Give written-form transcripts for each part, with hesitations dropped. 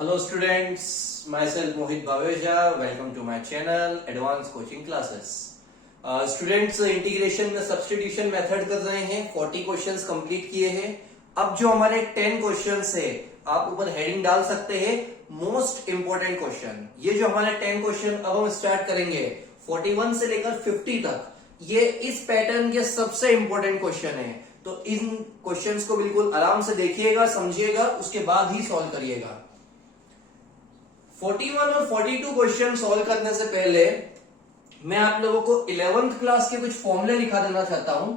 Hello students, myself Mohit Bhaveja. Welcome to my channel Advanced Coaching Classes. Students integration में substitution method कर रहे हैं, 40 questions complete किए हैं. अब जो हमारे 10 क्वेश्चंस है, आप ऊपर हेडिंग डाल सकते हैं मोस्ट इंपोर्टेंट क्वेश्चन. ये जो हमारे 10 क्वेश्चन अब हम स्टार्ट करेंगे 41 से लेकर 50 तक, ये इस पैटर्न के सबसे इंपॉर्टेंट क्वेश्चन है. तो इन क्वेश्चंस को बिल्कुल आराम से देखिएगा, समझिएगा, उसके बाद ही सॉल्व करिएगा. 41 और 42 क्वेश्चन सॉल्व करने से पहले मैं आप लोगों को 11th क्लास के कुछ फॉर्मूले लिखा देना चाहता हूं,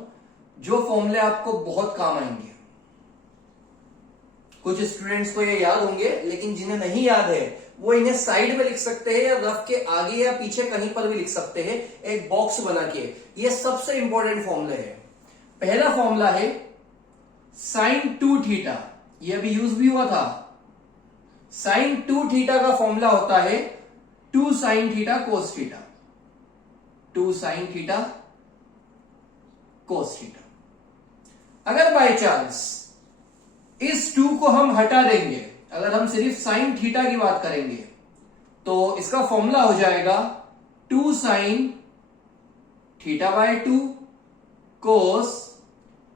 जो फॉर्मूले आपको बहुत काम आएंगे. कुछ स्टूडेंट्स को ये याद होंगे, लेकिन जिन्हें नहीं याद है वो इन्हें साइड में लिख सकते हैं या रफ के आगे या पीछे कहीं पर भी लिख सकते हैं, एक बॉक्स बना के. ये सबसे इंपॉर्टेंट फॉर्मूले है. पहला फॉर्मूला है sin 2 थीटा. ये अभी यूज भी हुआ था. sin 2 थीटा का फॉर्मूला होता है 2 sin theta cos theta. 2 sin theta cos theta. अगर बाय चांस इस 2 को हम हटा देंगे, अगर हम सिर्फ sin थीटा की बात करेंगे, तो इसका फॉर्मूला हो जाएगा 2 sin theta by 2 cos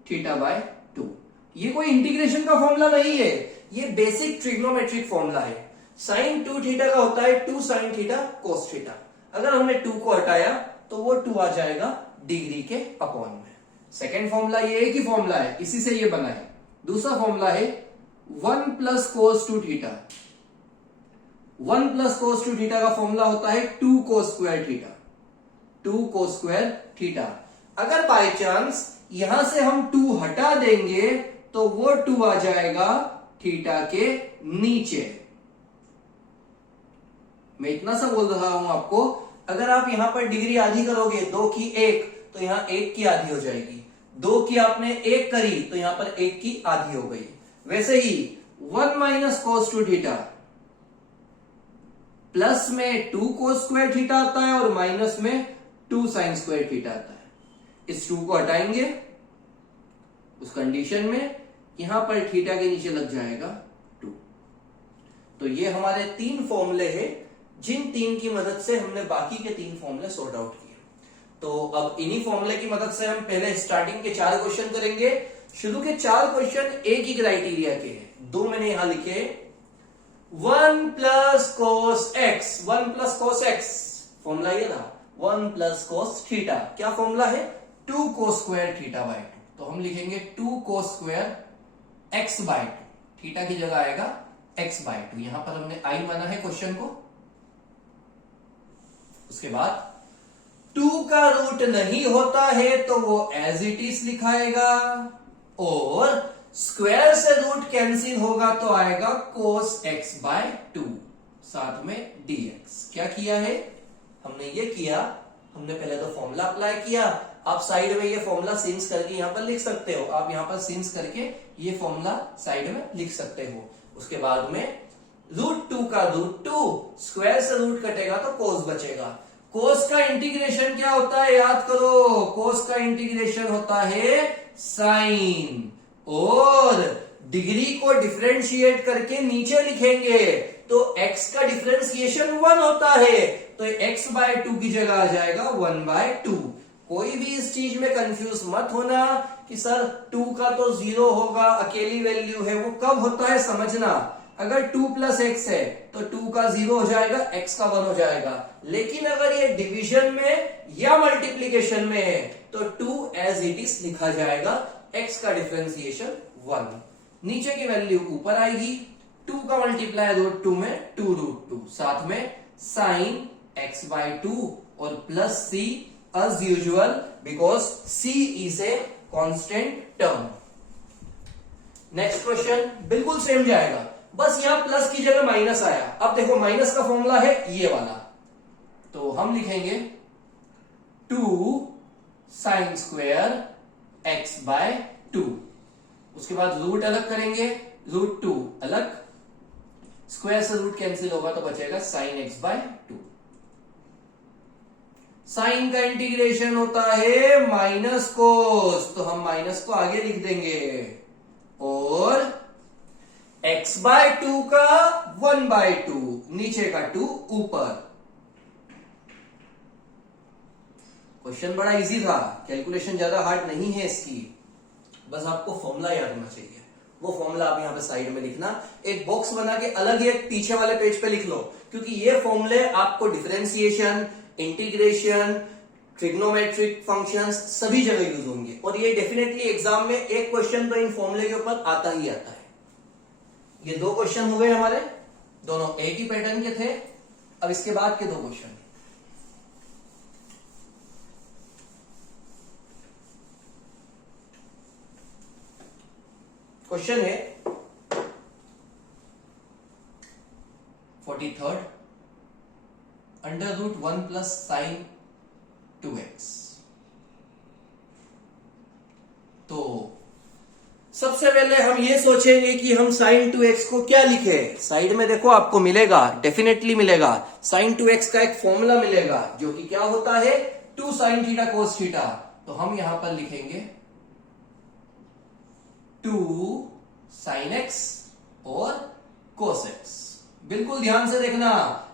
theta by 2. ये कोई इंटीग्रेशन का फॉर्मूला नहीं है, ये बेसिक ट्रिग्नोमेट्रिक फॉर्मूला है. sin 2 थीटा का होता है 2 sin थीटा cos थीटा. अगर हमने 2 को हटाया तो वो 2 आ जाएगा डिग्री के अपॉन में. सेकेंड फॉर्मूला ये एक ही फॉर्मूला है, इसी से ये बना है. दूसरा फॉर्मूला है 1 plus cos 2 theta. 1 plus cos 2 theta का फॉर्मूला होता है 2 cos square theta. 2 cos square theta. अगर बाय चांस यहां से हम 2 हटा देंगे तो वो 2 आ जाएगा थीटा के नीचे. मैं इतना सा बोल रहा हूं आपको, अगर आप यहां पर डिग्री आधी करोगे 2 की 1, तो यहां 1 की आधी हो जाएगी. 2 की आपने 1 करी तो यहां पर 1 की आधी हो गई. वैसे ही 1 माइनस cos 2 थीटा प्लस में 2 cos स्क्वायर थीटा आता है और माइनस में 2 sin स्क्वायर थीटा आता है. इस 2 को हटाएंगे, उस कंडीशन में यहां पर थीटा के नीचे लग जाएगा 2. तो ये हमारे 3 फॉर्मूले हैं, जिन 3 की मदद से हमने बाकी के 3 फॉर्मूले सॉर्ट आउट किए. तो अब इन्हीं फॉर्मूले की मदद से हम पहले स्टार्टिंग के 4 क्वेश्चन करेंगे. शुरू के 4 क्वेश्चन एक ही क्राइटेरिया के हैं. 2 मैंने यहां लिखे. 1 plus cos x, 1 plus cos x formula ये था. 1 प्लस cos थीटा क्या फॉर्मूला है? 2 cos स्क्वायर थीटा बाय 2. तो हम लिखेंगे 2 cos square x by 2. Theta की जगह आएगा x बाय 2. यहां पर हमने i माना है क्वेश्चन को. उसके बाद 2 का रूट नहीं होता है तो वो एज इट इज लिखाएगा, और स्क्वायर से रूट कैंसिल होगा तो आएगा cos x बाय 2, साथ में dx. क्या किया है हमने? ये किया हमने पहले तो फॉर्मूला अप्लाई किया. आप साइड में ये फॉर्मूला सिंस करके यहां पर लिख सकते हो. आप यहां पर सिंस करके ये फॉर्मूला साइड में लिख सकते हो. उसके बाद में रूट 2 का रूट 2, स्क्वायर से रूट कटेगा तो कोस बचेगा. कोस का इंटीग्रेशन क्या होता है याद करो. कोस का इंटीग्रेशन होता है साइन, और डिग्री को डिफरेंशिएट करके नीचे लिखेंगे तो x का डिफरेंशिएशन 1 होता है, तो x बाय 2 की जगह आ जाएगा 1 बाय 2. कोई भी इस चीज में कंफ्यूज मत होना कि सर 2 का तो 0 होगा, अकेली वैल्यू है. वो कब होता है समझना. अगर 2 प्लस x है तो 2 का 0 हो जाएगा, x का 1 हो जाएगा. लेकिन अगर ये डिवीजन में या मल्टीप्लीकेशन में है तो 2 एज इट इज लिखा जाएगा. x का डिफरेंशिएशन 1, नीचे की वैल्यू ऊपर आएगी. 2 का मल्टीप्लाई रूट 2 में 2 रूट 2, साथ में साइन x बाय 2 और plus c as usual because c is a constant term. Next question बिल्कुल सेम जाएगा, बस यहां प्लस की जगह माइनस आया. अब देखो माइनस का फॉर्मूला है ये वाला, तो हम लिखेंगे 2 साइन स्क्वायर x बाय 2. उसके बाद रूट अलग करेंगे, रूट 2 अलग, स्क्वायर से रूट कैंसिल होगा तो बचेगा साइन x बाय 2. साइन का इंटीग्रेशन होता है माइनस कोस, तो हम माइनस को आगे लिख देंगे, और x बाय 2 का 1/2, नीचे का 2 ऊपर। क्वेश्चन बड़ा इजी था, कैलकुलेशन ज्यादा हार्ड नहीं है इसकी, बस आपको फॉर्मूला याद होना चाहिए। वो फॉर्मूला आप यहां पे साइड में लिखना, एक बॉक्स बना के अलग ही एक पीछे वाले पेज पे लिख लो, क्योंकि ये फॉर्मूले आपको डिफरेंशिएशन, इंटीग्रेशन, ट्रिग्नोमेट्रिक फंक्शंस सभी जगह यूज होंगे, और ये डेफिनेटली एग्जाम में एक क्वेश्चन तो इन फॉर्मूले के ऊपर आता ही आता है। ये 2 क्वेश्चन हो गए हमारे, दोनों एक ही पैटर्न के थे। अब इसके बाद के 2 क्वेश्चन, क्वेश्चन है 43rd, √1 प्लस साइन 2x। तो सबसे पहले हम ये सोचेंगे कि हम साइन 2x को क्या लिखे। साइड में देखो आपको मिलेगा, डेफिनेटली मिलेगा, साइन 2x का एक फॉर्मूला मिलेगा जो कि क्या होता है 2 साइन थीटा कोस थीटा। तो हम यहां पर लिखेंगे 2 साइन x और कोस x। बिल्कुल ध्यान से देखना,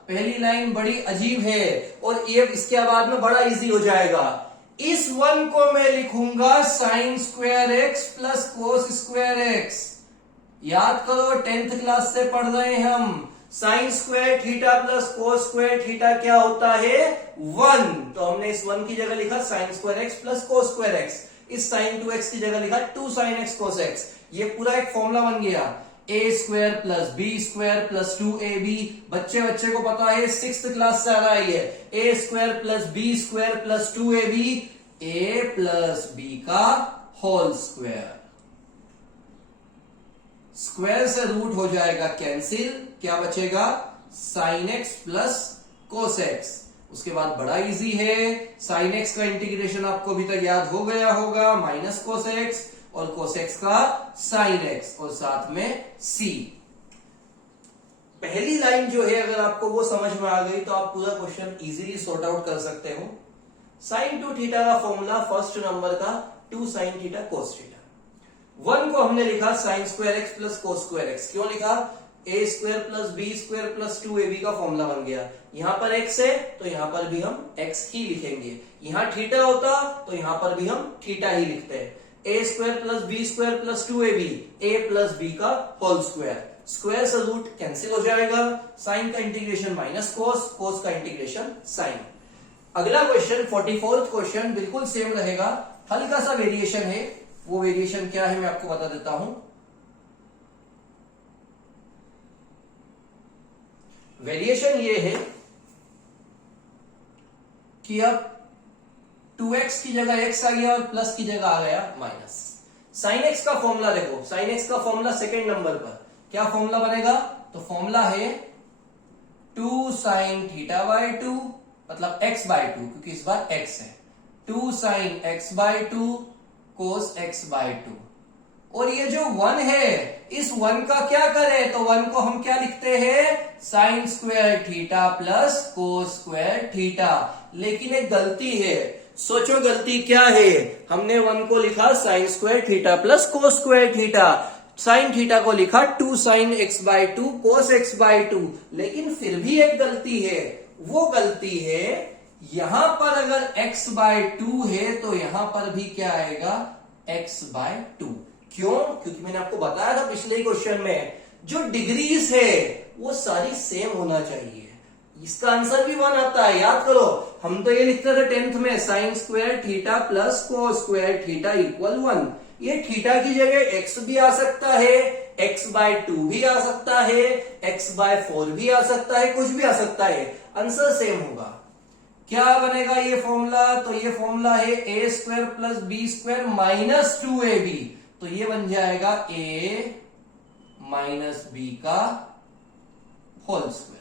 पहली लाइन बड़ी अजीब है और ये इसके बाद में बड़ा इजी हो जाएगा। इस 1 को मैं लिखूंगा sign square x plus cos square x। याद करो 10th क्लास से पढ़ रहे हैं हम, sine square theta plus cos square theta क्या होता है 1। तो हमने इस 1 की जगह लिखा sine square x plus cos square x, इस साइन 2x की जगह लिखा 2 साइन x कोस x। ये पूरा एक फॉर्मूला बन गया, a square plus B square plus 2ab। बच्चे को पता है 6th क्लास से आ रहा है, a square plus B square plus 2ab, a plus B का होल स्क्वायर। स्क्वायर से रूट हो जाएगा कैंसिल, क्या बचेगा sine x plus cos x। उसके बाद बड़ा इजी है, साइन x का इंटीग्रेशन आपको अभी तक याद हो गया होगा, माइनस कोस x और कोस x का साइन x और साथ में c। पहली लाइन जो है अगर आपको वो समझ में आ गई तो आप पूरा क्वेश्चन इजीली सॉर्ट आउट कर सकते हो। साइन 2 थीटा का फॉर्मूला फर्स्ट नंबर का 2 साइन थीटा कोस थीटा। 1 को हमने लिखा sine square x plus cos square x। क्यों लिखा, a square plus B square plus 2ab का फॉर्मूला बन गया। यहां पर x है तो यहां पर भी हम x ही लिखेंगे, यहां थीटा होता तो यहां पर भी हम थीटा ही लिखते हैं। a square plus B square plus 2ab, a प्लस b का होल स्क्वायर। स्क्वायर से रूट कैंसिल हो जाएगा, साइन का इंटीग्रेशन माइनस कोस, कोस का इंटीग्रेशन साइन। अगला क्वेश्चन 44th क्वेश्चन बिल्कुल सेम रहेगा, हल्का सा वेरिएशन है। वो वेरिएशन क्या है मैं आपको बता देता हूं। वेरिएशन ये है कि अब 2x की जगह x आ गया और प्लस की जगह आ गया माइनस। साइन x का फॉर्मूला देखो, साइन x का फॉर्मूला सेकेंड नंबर पर क्या फॉर्मूला बनेगा, तो फॉर्मूला है 2 साइन थीटा बाय 2 मतलब x बाय 2, क्योंकि इस बार x है, 2 sign x by 2 cos x by 2। और ये जो 1 है इस 1 का क्या करें, तो 1 को हम क्या लिखते हैं sine square theta plus cos square theta. लेकिन एक गलती है, सोचो गलती क्या है, हमने 1 को लिखा sine square theta plus cos square theta, sine theta को लिखा 2 sign x by 2 cos x by 2। लेकिन फिर भी एक गलती है, वो गलती है यहां पर अगर x बाय 2 है तो यहां पर भी क्या आएगा x बाय 2। क्यों, क्योंकि मैंने आपको बताया था पिछले क्वेश्चन में जो डिग्रीज है वो सारी सेम होना चाहिए। इसका आंसर भी 1 आता है, याद करो हम तो ये लिखते थे 10th में sine square theta plus cos square theta equal 1। ये थीटा की जगह x भी आ सकता है, x बाय 2 भी आ सकता है, x बाय 4 भी आ सकता है, कुछ भी आ सकता है, आंसर सेम होगा। क्या बनेगा ये फॉर्मूला, तो ये फॉर्मूला है a square plus B square minus 2ab। तो ये बन जाएगा a माइनस बी का होल स्क्वायर।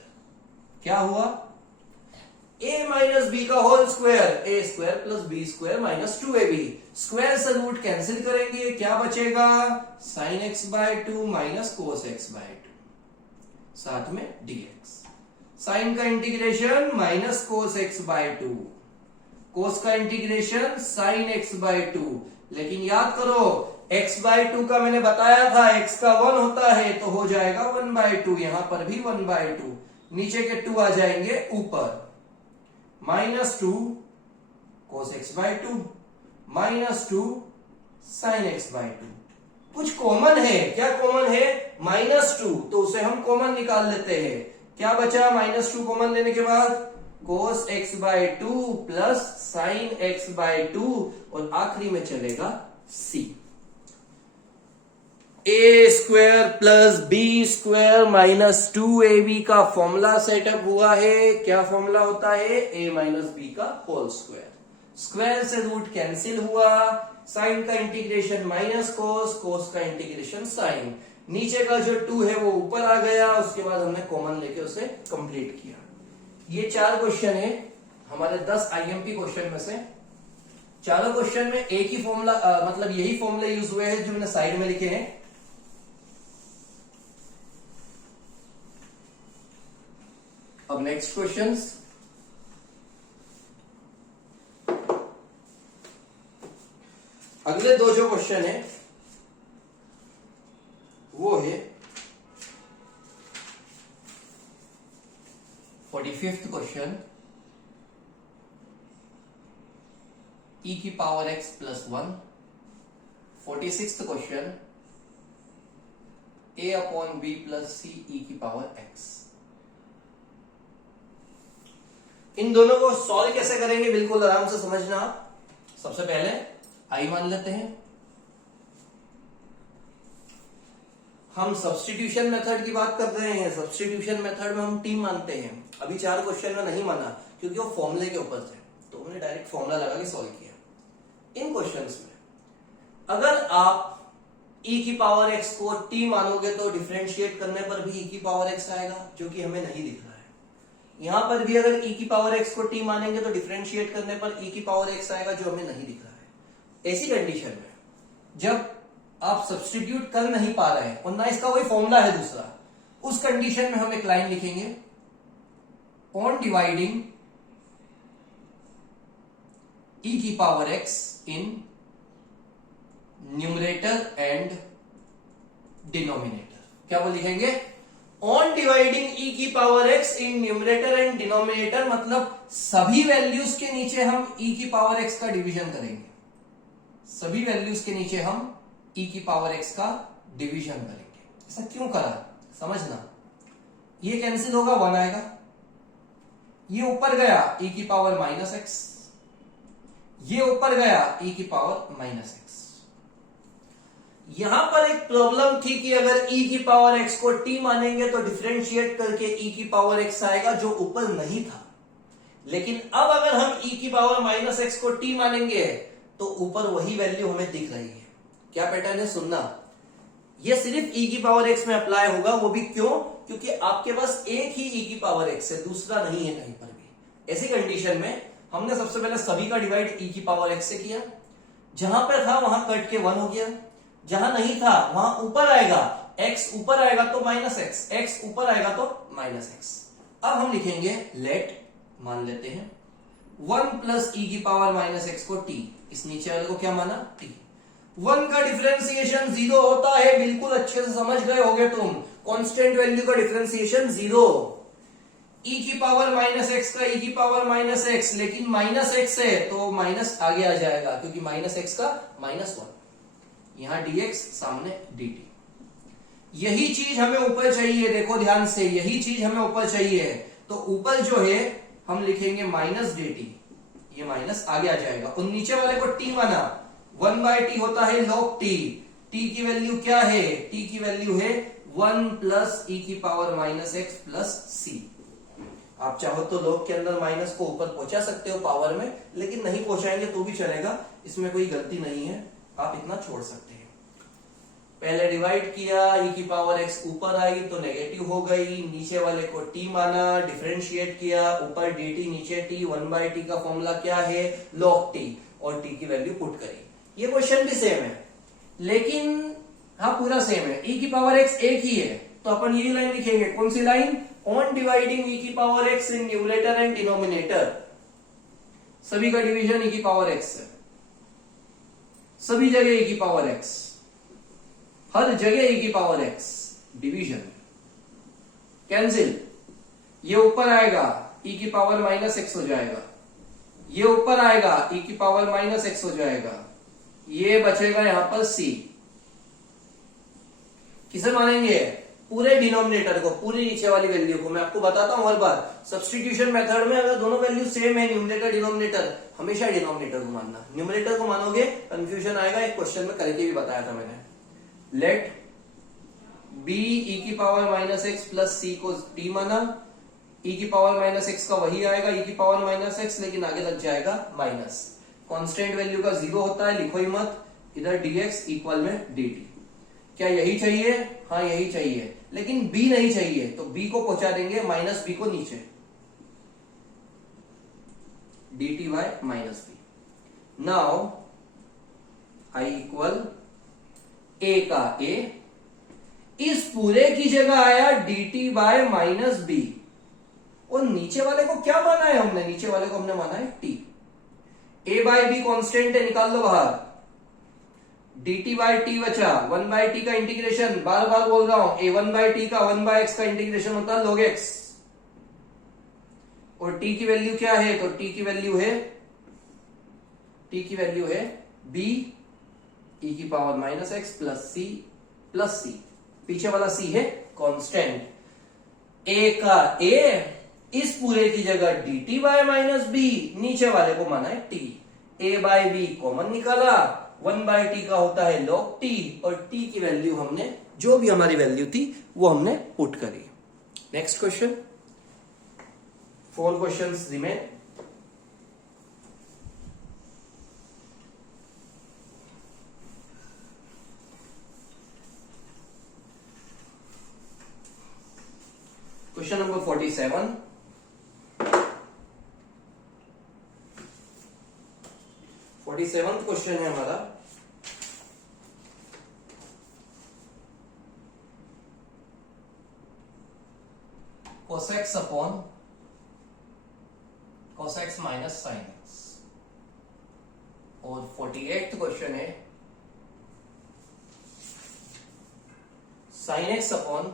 क्या हुआ, a माइनस बी का whole square, a square plus B square minus 2ab। Square से रूट कैंसिल करेंगे, क्या बचेगा sine x by 2 minus cos x by 2, साथ में dx। साइन का integration minus cos x by 2, cos का इंटीग्रेशन साइन x बाय 2, लेकिन याद करो x/2 का मैंने बताया था x का 1 होता है तो हो जाएगा 1/2, यहां पर भी 1/2, नीचे के 2 आ जाएंगे ऊपर, -2 cos x/2 -2 sin x/2। कुछ कॉमन है, क्या कॉमन है? -2, तो उसे हम कॉमन निकाल लेते हैं। क्या बचा -2 कॉमन लेने के बाद? cos x/2 plus sin x/2 और आखिरी में चलेगा c। a² plus b² minus 2ab का फॉर्मूला सेटअप हुआ है। क्या फॉर्मूला होता है? a माइनस b का होल स्क्वायर। स्क्वायर से रूट कैंसिल हुआ, साइन का इंटीग्रेशन माइनस कोस, कोस का इंटीग्रेशन साइन, नीचे का जो 2 है वो ऊपर आ गया, उसके बाद हमने कॉमन लेके उसे कंप्लीट किया। ये 4 क्वेश्चन है हमारे 10 आईएमपी क्वेश्चन में से। चारों क्वेश्चन में एक ही फॉर्मूला मतलब यही फॉर्मूले यूज हुए हैं जो मैंने साइड में लिखे हैं। अब नेक्स्ट क्वेश्चंस, अगले 2 जो क्वेश्चन है वो है 45th क्वेश्चन, e की power x plus 1। 46th question, a upon b plus c e की पावर x। इन दोनों को सॉल्व कैसे करेंगे बिल्कुल आराम से समझना। सबसे पहले आई मान लेते हैं, हम सब्स्टिट्यूशन मेथड की बात कर रहे हैं। सब्स्टिट्यूशन मेथड में हम टी मानते हैं। अभी 4 क्वेश्चन में नहीं माना क्योंकि वो फॉर्मूले के ऊपर थे, तो हमने डायरेक्ट फॉर्मूला लगा के सॉल्व किया। इन क्वेश्चंस में अगर आप e की पावर x को t मानोगे तो डिफरेंशिएट करने पर भी e की पावर x आएगा, जो कि हमें नहीं दिख रहा है। यहां पर भी अगर e की पावर x को t मानेंगे तो डिफरेंशिएट करने पर e की पावर x आएगा, जो हमें नहीं दिख रहा है। ऐसी कंडीशन में जब आप सब्स्टिट्यूट कर नहीं पा रहे हैं और ना इसका कोई फॉर्मूला है दूसरा, उस कंडीशन में हम एक लाइन लिखेंगे, ऑन डिवाइडिंग e की power x in numerator and denominator. क्या वो लिखेंगे? ऑन डिवाइडिंग e की power x in numerator and denominator, मतलब सभी वैल्यूज के नीचे हम e की पावर x का डिवीजन करेंगे। सभी वैल्यूज के नीचे हम e की पावर x का डिवीजन करेंगे। ऐसा क्यों करा समझना। ये कैंसिल होगा, 1 आएगा, ये ऊपर गया e की पावर माइनस x, ये ऊपर गया e की पावर माइनस x। यहां पर एक प्रॉब्लम थी कि अगर e की पावर x को t मानेंगे तो डिफरेंशिएट करके e की पावर x आएगा, जो ऊपर नहीं था। लेकिन अब अगर हम e की पावर माइनस x को t मानेंगे तो ऊपर वही वैल्यू हमें दिख रही है। क्या पैटर्न है सुनना, ये सिर्फ e की पावर x में अप्लाई होगा। वो भी क्यों? क्योंकि आपके पास एक ही e की पावर x है, दूसरा नहीं है कहीं पर भी। ऐसी कंडीशन में हमने सबसे पहले सभी का डिवाइड e की पावर x से किया। जहां पर था वहां कट के 1 हो गया, जहां नहीं था वहां ऊपर आएगा, x ऊपर आएगा तो माइनस x ऊपर आएगा तो माइनस x। अब हम लिखेंगे लेट, मान लेते हैं 1 प्लस e की पावर माइनस x को t, इस नीचे वाले को क्या माना? t। 1 का डिफरेंशिएशन 0 होता है, बिल्कुल अच्छे से समझ गए होगे तुम। कांस्टेंट वैल्यू का डिफरेंशिएशन 0। e की पावर माइनस x का e की पावर माइनस x, लेकिन माइनस x है तो माइनस आगे आ जाएगा, क्योंकि माइनस x का -1, यहां dx सामने dt। यही चीज हमें ऊपर चाहिए, देखो ध्यान से, यही चीज हमें ऊपर चाहिए। तो ऊपर जो है हम लिखेंगे माइनस dt, ये माइनस आगे आ जाएगा, और नीचे वाले को t माना, 1/t होता है log t। t की वैल्यू क्या है? t की वैल्यू है 1 प्लस e की power minus x plus c। आप चाहो तो log के अंदर माइनस को ऊपर पहुंचा सकते हो पावर में, लेकिन नहीं पहुंचाएंगे तो भी चलेगा, इसमें कोई गलती नहीं है, आप इतना छोड़ सकते हैं। पहले डिवाइड किया, e की पावर x ऊपर आई तो नेगेटिव हो गई, नीचे वाले को t माना, डिफरेंशिएट किया, ऊपर dt नीचे t, 1/t का फॉर्मूला क्या है? log t, और t की वैल्यू पुट करी। ये क्वेश्चन भी सेम है, लेकिन हाँ पूरा सेम है, e की पावर x एक ही है, तो अपन यही लाइन लिखेंगे। कौन सी लाइन? ऑन डिवाइडिंग e की power x in numerator and denominator, सभी का डिवीजन e की पावर x से। सभी जगह e की पावर x, हर जगह e की पावर x, डिवीजन कैंसिल, ये ऊपर आएगा e की पावर माइनस एक्स हो जाएगा, ये ऊपर आएगा e की पावर माइनस एक्स हो जाएगा, ये बचेगा यहां पर c। किसे मानेंगे? पूरे डिनोमिनेटर को, पूरी नीचे वाली वैल्यू को। मैं आपको बताता हूं हर बार, सब्स्टिट्यूशन मेथड में अगर दोनों वैल्यू सेम है, न्यूमरेटर डिनोमिनेटर, हमेशा डिनोमिनेटर को मानना। न्यूमरेटर को मानोगे कंफ्यूजन आएगा। एक क्वेश्चन में करके भी बताया था मैंने। लेट b e की power minus x plus c को t माना, e की पावर माइनस एक्स का वही आएगा e की पावर माइनस एक्स, लेकिन आगे लग जाएगा माइनस। कांस्टेंट वैल्यू का 0 होता है, लिखो ही मत। इधर dx इक्वल में dt। क्या यही चाहिए? हाँ यही चाहिए, लेकिन b नहीं चाहिए, तो b को पहुंचा देंगे माइनस b को नीचे, dt by minus b। Now i equal a का a, इस पूरे की जगह आया dt बाय माइनस b, और नीचे वाले को क्या माना है हमने? नीचे वाले को हमने माना है t। a by b constant है, निकाल लो बाहर। dt बाय टी बचा, 1 बाय टी का इंटीग्रेशन, बार बार बोल रहा हूं, a 1 बाय टी का 1 बाय एक्स का इंटीग्रेशन होता है log x, और t की वैल्यू क्या है? तो t की वैल्यू है b e की power minus x plus c, पीछे वाला c है कांस्टेंट। a का a, इस पूरे की जगह dt बाय माइनस b, नीचे वाले को माना है t। a by b common निकाला, 1 बाय टी का होता है log t, और t की वैल्यू हमने, जो भी हमारी वैल्यू थी वो हमने पुट करी। Next question, 4 questions remain. Question number 47, question है हमारा। cosx upon cosx minus sin x, और 48th क्वेश्चन है sin x upon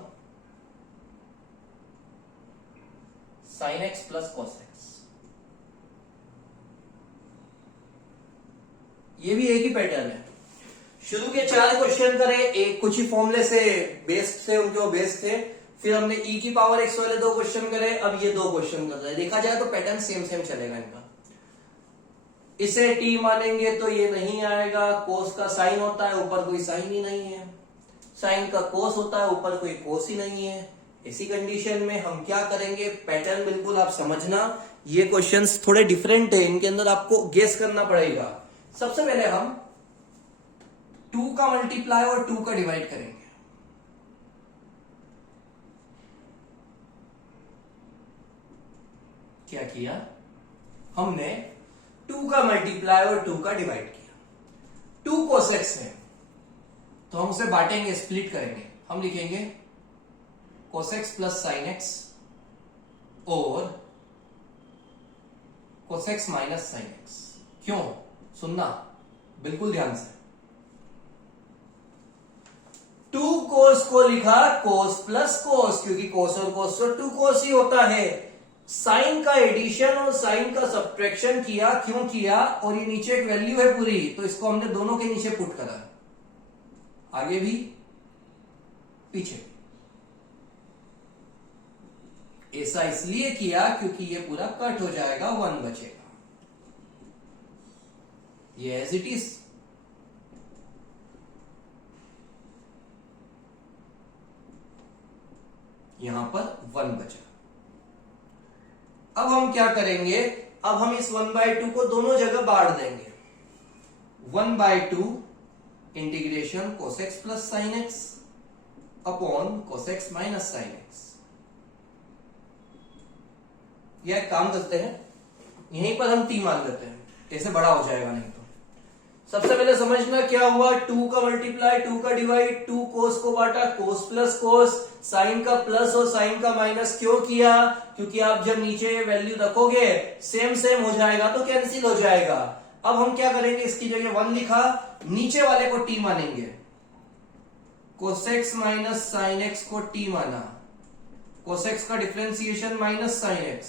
sin x plus cos x। ये भी एक ही पैटर्न है। शुरू के 4 क्वेश्चन करे, एक कुछ ही फॉर्मूले से बेस्ड थे, उनके वो बेस्ड थे। फिर हमने e की पावर x वाले 2 क्वेश्चन करे, अब ये 2 क्वेश्चन कर रहे हैं। देखा जाए तो पैटर्न सेम चलेगा इनका। इसे t मानेंगे तो ये नहीं आएगा, कोस का साइन होता है, ऊपर कोई साइन ही नहीं है, साइन का कोस होता है, ऊपर कोई कोस ही नहीं है। ऐसी कंडीशन में हम क्या करेंगे? पैटर्न बिल्कुल आप समझना, ये क्वेश्चंस थोड़े डिफरेंट है, इनके अंदर आपको गेस करना पड़ेगा। सबसे पहले हम 2 का मल्टीप्लाई और 2 का डिवाइड करेंगे। क्या किया हमने? 2 का मल्टीप्लाई और 2 का डिवाइड किया। 2 कोसेक्स है तो हम उसे बांटेंगे, स्प्लिट करेंगे। हम लिखेंगे कोसेक्स प्लस साइन एक्स और कोसेक्स माइनस साइन एक्स। क्यों? सुनना बिल्कुल ध्यान से। 2 कोस को लिखा कोस प्लस कोस, क्योंकि कोस और कोस तो 2 कोस ही होता है। साइन का एडिशन और साइन का सब्ट्रैक्शन किया, क्यों किया? और ये नीचे एक वैल्यू है पूरी, तो इसको हमने दोनों के नीचे पुट करा, आगे भी पीछे। ऐसा इसलिए किया क्योंकि ये पूरा कट हो जाएगा, 1 बचेगा। ये एज इट इज। यहां पर 1 बचा। अब हम क्या करेंगे? अब हम इस 1/2 को दोनों जगह बांट देंगे। 1/2 integration cos x plus sine x upon cos x minus sine x. यह एक काम करते हैं, यहीं पर हम t मान लेते हैं, ऐसे बड़ा हो जाएगा नहीं तो। सबसे पहले समझना क्या हुआ? 2 का मल्टीप्लाई, 2 का डिवाइड, 2 कोस को बांटा, कोस प्लस कोस, साइन का प्लस और साइन का माइनस क्यों किया? क्योंकि आप जब नीचे वैल्यू रखोगे सेम हो जाएगा तो कैंसिल हो जाएगा। अब हम क्या करेंगे, इसकी जगह 1 लिखा, नीचे वाले को t मानेंगे, कोसेक्स माइनस साइन एक्स को t माना, कोसेक्स का differentiation minus sine x,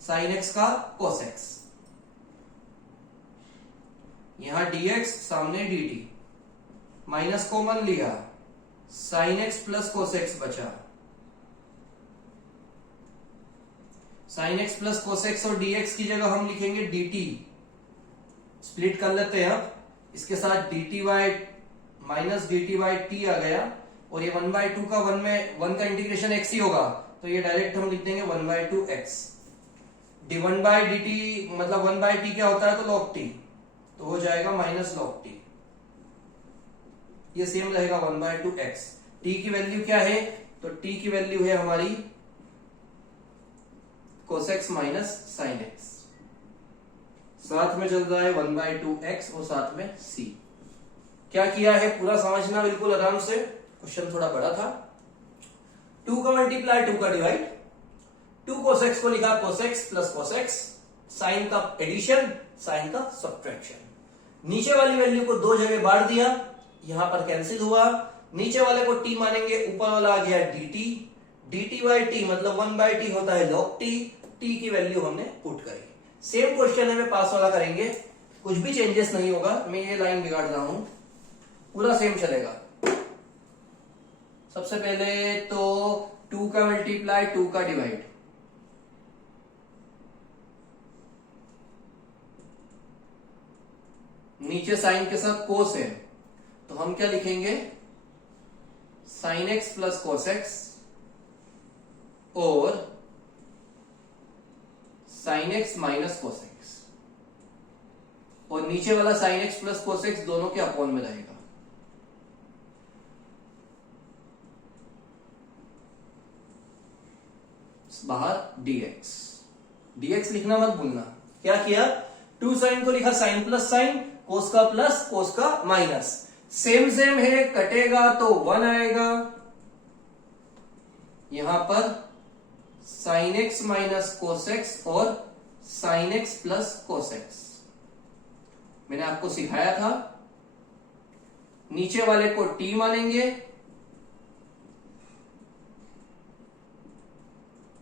sine x का कोसेक्स, यहां dx सामने dt, माइनस कॉमन लिया, साइन एक्स प्लस कोसेक्स बचा, साइन एक्स प्लस कोसेक्स और dx की जगह हम लिखेंगे dt, स्प्लिट कर लेते हैं अब, इसके साथ dt by minus dt by t आ गया, और ये 1/2 का 1 में 1 का इंटीग्रेशन x ही होगा, तो ये डायरेक्ट हम लिख देंगे 1/2 x, d1 बाय dt मतलब 1/t क्या होता है, तो log t, तो हो जाएगा माइनस log t, ये सेम रहेगा 1/2 x, t की वैल्यू क्या है, तो t की वैल्यू है हमारी कोसेक्स माइनस साइन एक्स, साथ में चल रहा है 1/2 x और साथ में c। क्या किया है पूरा समझना बिल्कुल आराम से, क्वेश्चन थोड़ा बड़ा था। 2 का मल्टीप्लाई 2 का डिवाइड, 2 कोसेक्स को लिखा कोसेक्स प्लस कोसेक्स, साइन का एडिशन साइन का सब्ट्रैक्शन, नीचे वाली वैल्यू को 2 जगह बांट दिया, यहां पर कैंसिल हुआ, नीचे वाले को t मानेंगे, ऊपर वाला आ गया dt, dt बाई टी मतलब 1/t होता है log t, t की वैल्यू हमने पुट करी। सेम क्वेश्चन है, मैं पास वाला करेंगे, कुछ भी चेंजेस नहीं होगा, मैं ये लाइन बिगाड़ रहा हूं, पूरा सेम चलेगा। सबसे पहले तो 2 का मल्टीप्लाई 2 का डिवाइड, नीचे साइन के साथ कोस है, तो हम क्या लिखेंगे, sine x plus cos x और sine x minus cos x, और नीचे वाला sine x plus cos x दोनों के अपॉन में रहेगा। बाहर dx, dx लिखना मत भूलना। क्या किया, 2 साइन को लिखा साइन प्लस साइन, कोस का प्लस कोस का माइनस, सेम सेम है, कटेगा तो 1 आएगा, यहां पर sine x minus cos x और sine x plus cos x, मैंने आपको सिखाया था, नीचे वाले को t मानेंगे,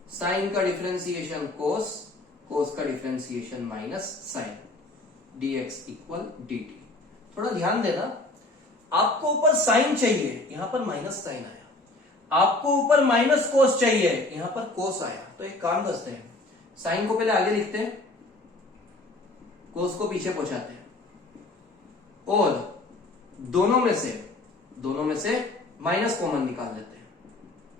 साइन का डिफरेंशिएशन कोस, कोस का differentiation minus sine, dx equal dt। थोड़ा ध्यान देना, आपको ऊपर साइन चाहिए, यहां पर माइनस साइन आया, आपको ऊपर माइनस कोस चाहिए, यहां पर कोस आया, तो एक काम करते हैं, साइन को पहले आगे लिखते हैं, कोस को पीछे पहुंचाते हैं, और दोनों में से माइनस कॉमन निकाल लेते हैं,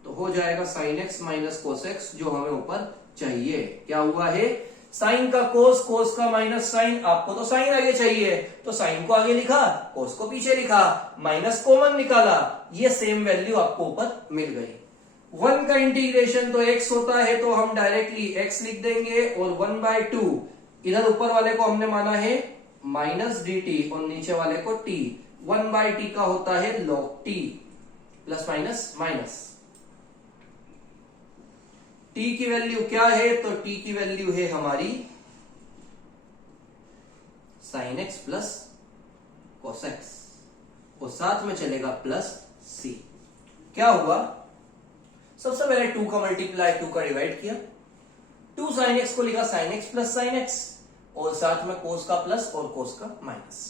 तो हो जाएगा sign x minus cos x, जो हमें ऊपर चाहिए। क्या हुआ है, साइन का कोस, कोस का माइनस साइन, आपको तो साइन आगे चाहिए, तो साइन को आगे लिखा, कोस को पीछे लिखा, माइनस कॉमन निकाला, ये सेम वैल्यू आपको ऊपर मिल गई। 1 का इंटीग्रेशन तो x होता है, तो हम डायरेक्टली x लिख देंगे, और 1/2 इधर ऊपर वाले को हमने माना है माइनस dt और नीचे वाले को t, 1/t का होता है log t, plus minus minus, t की वैल्यू क्या है, तो t की वैल्यू है हमारी sign x plus cos x, और साथ में चलेगा प्लस c। क्या हुआ, सबसे पहले 2 का मल्टीप्लाई 2 का डिवाइड किया, 2 साइन एक्स को लिखा sign x plus sine x, और साथ में कोस का प्लस और कोस का माइनस,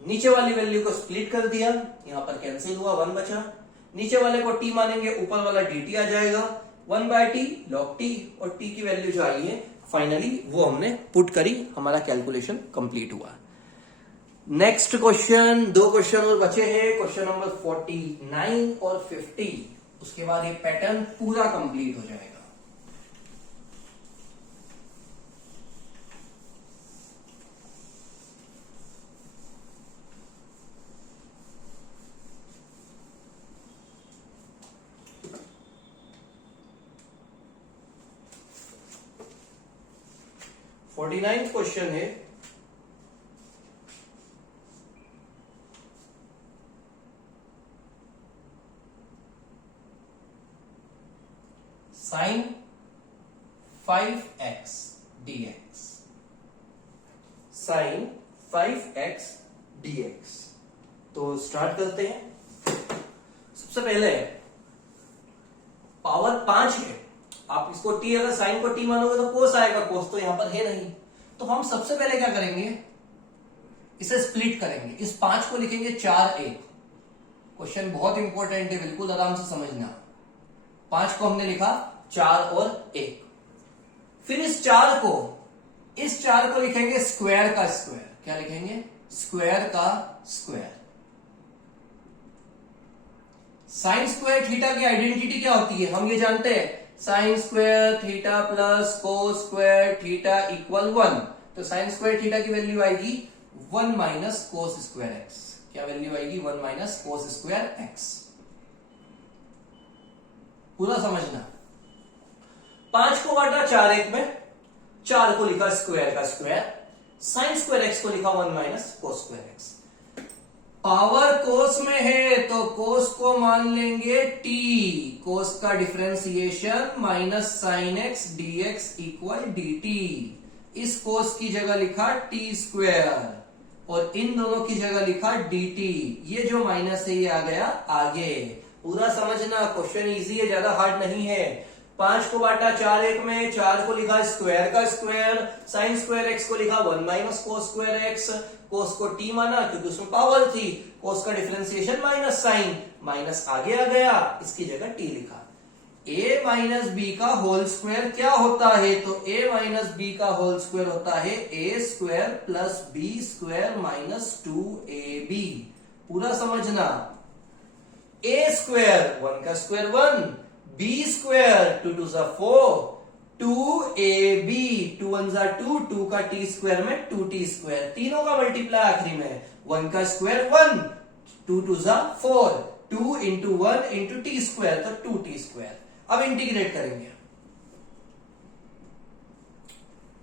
नीचे वाली वैल्यू को स्प्लिट कर दिया, यहां पर कैंसिल हुआ, 1 बचा, नीचे वाले को t मानेंगे, ऊपर वाला dt आ जाएगा, 1/t log t, और t की वैल्यू जो आई है फाइनली वो हमने पुट करी, हमारा कैलकुलेशन कंप्लीट हुआ। नेक्स्ट क्वेश्चन, 2 क्वेश्चन और बचे हैं, क्वेश्चन नंबर 49 और 50, उसके बाद ये पैटर्न पूरा कंप्लीट हो जाएगा। फोर्टी 49th क्वेश्चन है, साइन 5x dx, साइन 5x dx। तो स्टार्ट करते हैं। सबसे पहले पावर 5 है, आप इसको t, अगर साइन को t मानोगे तो कोस आएगा, कोस तो यहां पर है नहीं। तो हम सबसे पहले क्या करेंगे, इसे स्प्लिट करेंगे। इस 5 को लिखेंगे 4a। क्वेश्चन बहुत इंपॉर्टेंट है, बिल्कुल आराम से समझना। 5 को हमने लिखा 4 और 1। फिर इस 4 को लिखेंगे स्क्वायर का स्क्वायर। क्या लिखेंगे? स्क्वायर का स्क्वायर। साइन स्क्वायर थीटा की आइडेंटिटी क्या होती है, हम ये जानते हैं, sine square theta plus cos square theta equal 1। तो साइन स्क्वायर थीटा की वैल्यू आएगी 1 माइनस कोस स्क्वायर एक्स। क्या वैल्यू आएगी? 1 माइनस कोस स्क्वायर एक्स। पूरा समझना। 5 को बांटा 4 1 में, 4 को लिखा स्क्वायर का स्क्वायर, साइन स्क्वायर एक्स को लिखा 1 minus cos square x. Power cos में है तो कोस को मान लेंगे t, कोस का differentiation minus sine X dx equal dt। इस कोस की जगह लिखा t स्क्वायर और इन दोनों की जगह लिखा dt। ये जो माइनस है ये आ गया आगे। पूरा समझना, क्वेश्चन इजी है, ज्यादा हार्ड नहीं है। 5 को बांटा 4 1 में, 4 को लिखा स्क्वायर का स्क्वायर, साइन स्क्वायर एक्स को लिखा 1 माइनस कोस स्क्वायर एक्स। कोस को t माना क्योंकि उसमें पावर थी, कोस का डिफरेंशिएशन माइनस साइन, माइनस आगे आ गया, इसकी जगह t लिखा। a माइनस बी का होल स्क्वायर क्या होता है? तो a माइनस बी का होल स्क्वायर होता है a square plus B square minus 2ab। पूरा समझना। a स्क्वायर 1 का स्क्वायर 1, b स्क्वायर 2 2 4, 2ab 2 1 2, 2 का t स्क्वायर में 2t स्क्वायर, तीनों का मल्टीप्लाई आखिरी में, 1 का square 1, 2 2 4, 2 into 1 into T square, तो 2t स्क्वायर। अब इंटीग्रेट करेंगे।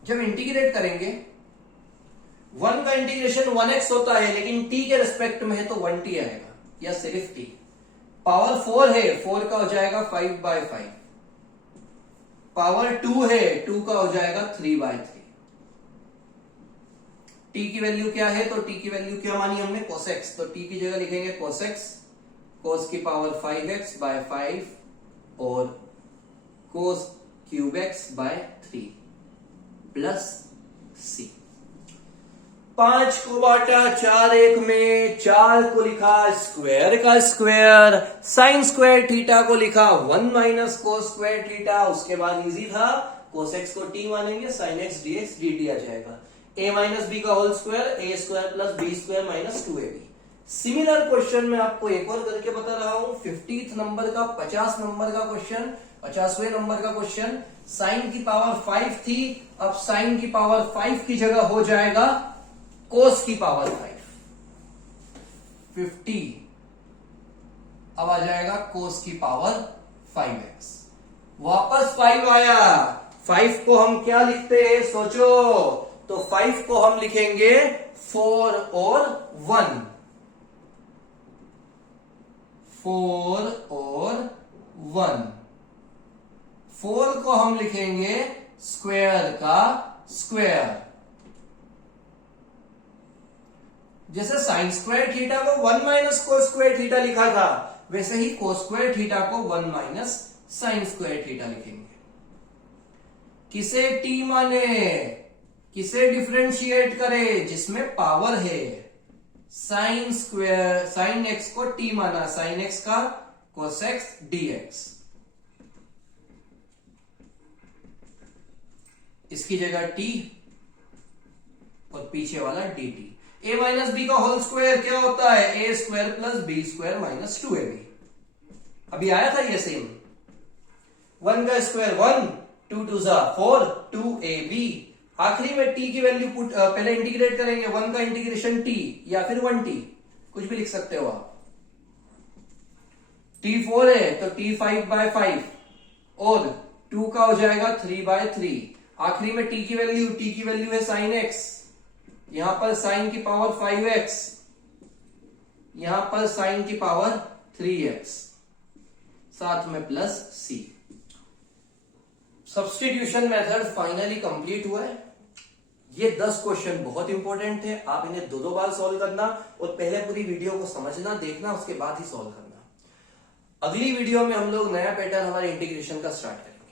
जब इंटीग्रेट करेंगे, 1 का इंटीग्रेशन 1x होता है, लेकिन t के रिस्पेक्ट में है तो 1t आएगा, या सिर्फ t। पावर 4 है, 4 का हो जाएगा 5/5। पावर 2 है, 2 का हो जाएगा 3/3। t की वैल्यू क्या है? तो t की वैल्यू क्या मानी हमने? cos x। तो t की जगह लिखेंगे cos x, cos की पावर 5x/5 और cos cube x/3 plus c। 5 को बांटा 4 1 में, 4 को लिखा स्क्वायर का स्क्वायर, साइन स्क्वायर थीटा को लिखा 1 माइनस कोस स्क्वायर थीटा। उसके बाद इजी था, कोस एक्स को t मानेंगे, साइन एक्स dx dt आ जाएगा। a माइनस बी का whole square, a square plus B square minus 2ab। Similar question मैं आपको एक और करके बता रहा हूं, 50th नंबर का 50 नंबर का क्वेश्चन, 50वें नंबर का क्वेश्चन। साइन की पावर 5 थी, अब साइन की पावर 5 की जगह हो जाएगा कोस की पावर 5, 50। अब आ जाएगा कोस की पावर 5x। वापस 5 आया, 5 को हम क्या लिखते हैं सोचो? तो 5 को हम लिखेंगे 4 और 1, 4 और 1। 4 को हम लिखेंगे स्क्वायर का स्क्वायर। जैसे साइन स्क्वायर थीटा को 1 माइनस कोस स्क्वायर थीटा लिखा था, वैसे ही कोस स्क्वायर थीटा को 1 माइनस साइन स्क्वायर थीटा लिखेंगे। किसे t माने, किसे डिफरेंशिएट करे? जिसमें पावर है। साइन स्क्वायर, साइन एक्स को t माना, साइन एक्स का कोस एक्स dx, इसकी जगह t और पीछे वाला dt। a माइनस बी का होल स्क्वायर क्या होता है? a square plus B square minus 2ab। अभी आया था ये सेम। 1 का स्क्वायर 1, 2 2 4, 2ab। आखिरी में t की वैल्यू पहले इंटीग्रेट करेंगे, 1 का इंटीग्रेशन t या फिर 1t, कुछ भी लिख सकते हो आप। t 4 है तो t 5/5 और 2 का हो जाएगा 3/3। आखिरी में t की वैल्यू है साइन x, यहां पर साइन की पावर 5x, यहां पर साइन की पावर 3x, साथ में plus c। Substitution method finally complete हुआ है। ये 10 क्वेश्चन बहुत इंपॉर्टेंट थे, आप इन्हें 2 बार सॉल्व करना और पहले पूरी वीडियो को समझना, देखना, उसके बाद ही सॉल्व करना। अगली वीडियो में हम लोग नया पैटर्न हमारे इंटीग्रेशन का स्टार्ट करेंगे।